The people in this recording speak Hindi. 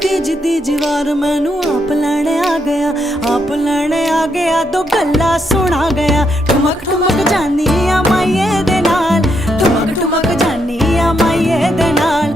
तीज तीज वार मैनू आप लैने आ गया तो गल्ला सुना गया। ठुमक ठुमक जानी आ माइये दे नाल, ठुमक ठुमक जानी आ माइये दे नाल।